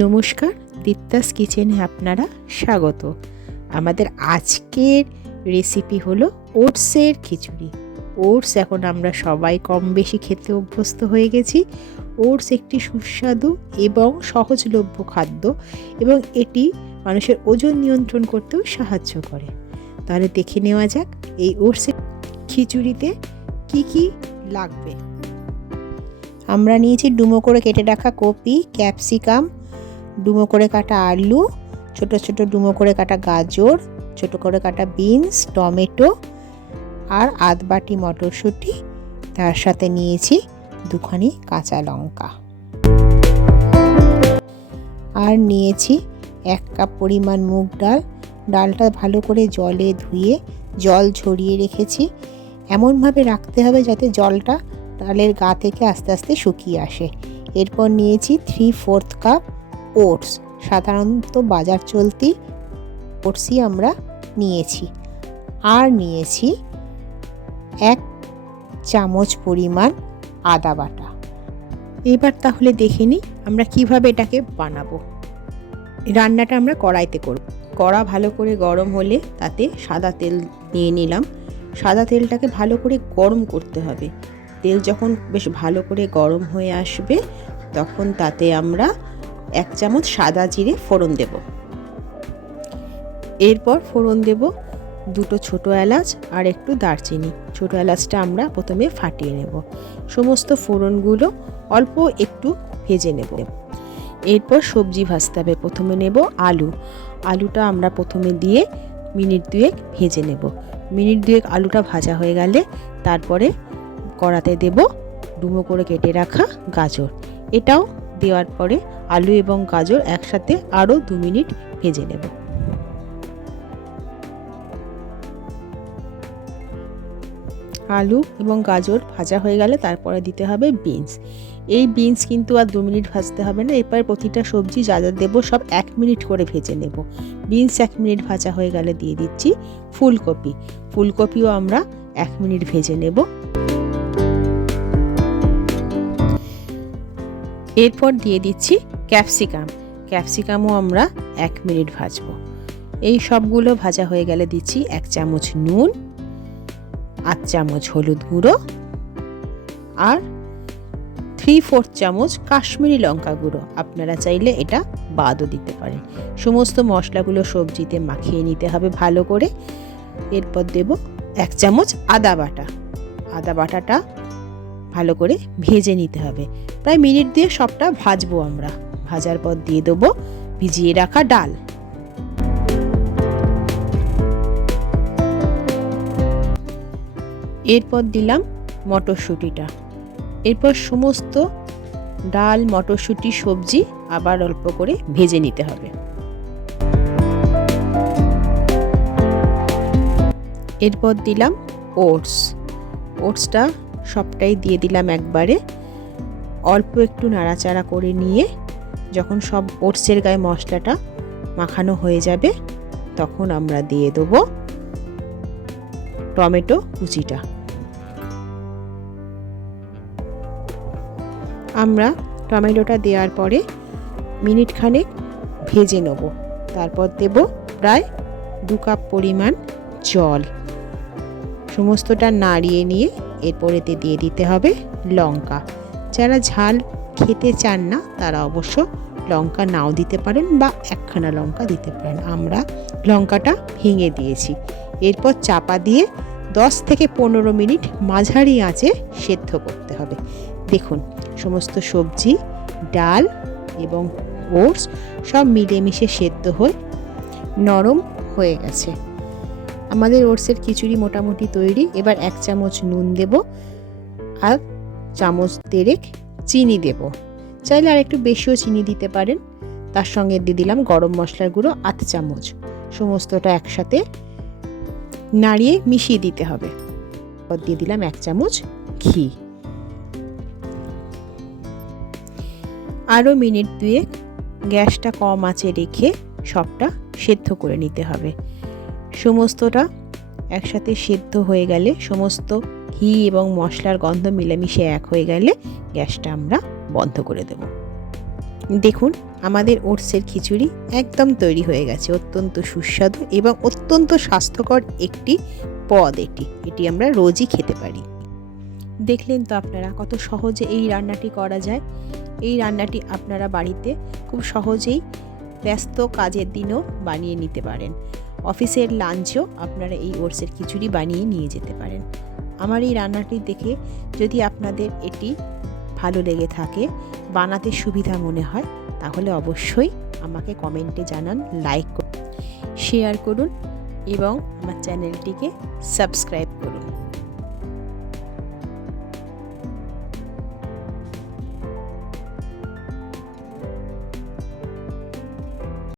নমস্কার, দীপ্তাস কিচেনে আপনারা স্বাগত। আমাদের আজকের রেসিপি হলো ওটসের খিচুড়ি। ওটস এখন আমরা সবাই কম বেশি খেতে অভ্যস্ত হয়ে গেছি। ওটস একটি সুস্বাদু এবং সহজলভ্য খাদ্য এবং এটি মানুষের ওজন নিয়ন্ত্রণ করতেও সাহায্য করে। তাহলে দেখে নেওয়া যাক এই ওটসের খিচুড়িতে কি কি লাগবে। আমরা নিয়েছি ডুমো করে কেটে রাখা কপি, ক্যাপসিকাম, ডুমো করে কাটা আলু, ছোট ছোট ডুমো করে কাটা গাজর, ছোট করে কাটা বিনস, টমেটো আর আধ বাটি মটরশুঁটি। তার সাথে নিয়েছি দুখানি কাঁচা লঙ্কা আর নিয়েছি 1 কাপ পরিমাণ মুগ ডাল। ডালটা ভালো করে জলে ধুয়ে জল ঝরিয়ে রেখেছি। এমনভাবে রাখতে হবে যাতে জলটা ডালের গা থেকে আস্তে আস্তে শুকিয়ে আসে। এরপর নিয়েছি 3/4 কাপ ওটস। সাধারণত বাজার চলতি ওটসই আমরা নিয়েছি। আর নিয়েছি 1 চামচ পরিমাণ আদা বাটা। এবার তাহলে দেখে নিই আমরা কিভাবে এটাকে বানাবো। রান্নাটা আমরা কড়াইতে করব। কড়া ভালো করে গরম হলে তাতে সাদা তেল নিয়ে নিলাম। সাদা তেলটাকে ভালো করে গরম করতে হবে। তেল যখন বেশ ভালো করে গরম হয়ে আসবে তখন তাতে আমরা 1 চামচ সাদা জিরে ফোড়ন দেব। এরপর ফোড়ন দেব 2টো ছোটো এলাচ আর একটু দারচিনি। ছোটো এলাচটা আমরা প্রথমে ফাটিয়ে নেব। সমস্ত ফোড়নগুলো অল্প একটু ভেজে নেব। এরপর সবজি ভাজতে হবে। প্রথমে নেব আলু। আলুটা আমরা প্রথমে দিয়ে মিনিট 2 ভেজে নেব। মিনিট 2 আলুটা ভাজা হয়ে গেলে তারপরে কড়াতে দেব ডুমো করে কেটে রাখা গাজর। এটাও দেওয়ার পরে আলু এবং গাজর একসাথে আরও 2 মিনিট ভেজে নেব। আলু এবং গাজর ভাজা হয়ে গেলে তারপরে দিতে হবে বিনস। এই বিনস কিন্তু আর 2 মিনিট ভাজতে হবে না। এরপর প্রতিটা সবজি যা যা দেবো সব 1 মিনিট করে ভেজে নেব। বিনস 1 মিনিট ভাজা হয়ে গেলে দিয়ে দিচ্ছি ফুলকপি। ফুলকপিও আমরা 1 মিনিট ভেজে নেব। এরপর দিয়ে দিচ্ছি ক্যাপসিকাম। ক্যাপসিকামও আমরা 1 মিনিট ভাজবো। এই সবগুলো ভাজা হয়ে গেলে দিচ্ছি 1 চামচ নুন, 1 চামচ হলুদ গুঁড়ো আর 3/4 চামচ কাশ্মীরি লঙ্কা গুঁড়ো। আপনারা চাইলে এটা বাদও দিতে পারেন। সমস্ত মশলাগুলো সবজিতে মাখিয়ে নিতে হবে ভালো করে। এরপর দেব 1 চামচ আদা বাটা। আদা বাটাটা ভালো করে ভেজে নিতে হবে। প্রায় মিনিট 2 সবটা ভাজবো আমরা। ভাজার পর দিয়ে দেবো ভিজিয়ে রাখা ডাল। এরপর দিলাম মটরশুঁটিটা। এরপর সমস্ত ডাল, মটরশুঁটি, সবজি আবার অল্প করে ভেজে নিতে হবে। এরপর দিলাম ওটস। ওটসটা সবটাই দিয়ে দিলাম একবারে। অল্প একটু নাড়াচাড়া করে নিয়ে যখন সব ওটসের গায়ে মশলাটা মাখানো হয়ে যাবে তখন আমরা দিয়ে দেবো টমেটো কুচিটা। আমরা টমেটোটা দেওয়ার পরে মিনিট খানেক ভেজে নেব। তারপর দেব প্রায় 2 কাপ পরিমাণ জল। সমস্তটা নাড়িয়ে নিয়ে এরপর এতে দিয়ে দিতে হবে লঙ্কা। যারা ঝাল খেতে চান না তারা অবশ্য লঙ্কা নাও দিতে পারেন বা 1খানা লঙ্কা দিতে পারেন। আমরা লঙ্কাটা ভেঙে দিয়েছি। এরপর চাপা দিয়ে 10 থেকে 15 মিনিট মাঝারি আঁচে সেদ্ধ করতে হবে। দেখুন সমস্ত সবজি, ডাল এবং ওটস সব মিলেমিশে সেদ্ধ হয়ে নরম হয়ে গেছে। আমাদের ওটসের খিচুড়ি মোটামুটি তৈরি। এবার 1 চামচ নুন দেব আর 1.5 চামচ চিনি দেব। চাইলে আর একটু বেশিও চিনি দিতে পারেন। তার সঙ্গে দিয়ে দিলাম গরম মশলার গুঁড়ো 1/2 চামচ। সমস্তটা একসাথে নাড়িয়ে মিশিয়ে দিতে হবে। এরপর দিয়ে দিলাম 1 চামচ ঘি। আরও মিনিট 2 গ্যাসটা কম আঁচে রেখে সবটা সেদ্ধ করে নিতে হবে। সমস্তটা একসাথে সেদ্ধ হয়ে গেলে, সমস্ত ঘি এবং মশলার গন্ধ মিলেমিশে এক হয়ে গেলে গ্যাসটা আমরা বন্ধ করে দেব। দেখুন আমাদের ওটসের খিচুড়ি একদম তৈরি হয়ে গেছে। অত্যন্ত সুস্বাদু এবং অত্যন্ত স্বাস্থ্যকর একটি পদ এটি আমরা রোজই খেতে পারি। দেখলেন তো আপনারা কত সহজে এই রান্নাটি করা যায়। এই রান্নাটি আপনারা বাড়িতে খুব সহজেই ব্যস্ত কাজের দিনও বানিয়ে নিতে পারেন। অফিসের লাঞ্চও আপনারা এই ওটসের খিচুড়ি বানিয়ে নিয়ে যেতে পারেন। আমার এই রান্নাটি দেখে যদি আপনাদের এটি ভালো লেগে থাকে, বানাতে সুবিধা মনে হয়, তাহলে অবশ্যই আমাকে কমেন্টে জানান, লাইক করুন, শেয়ার করুন এবং আমার চ্যানেলটিকে সাবস্ক্রাইব করুন।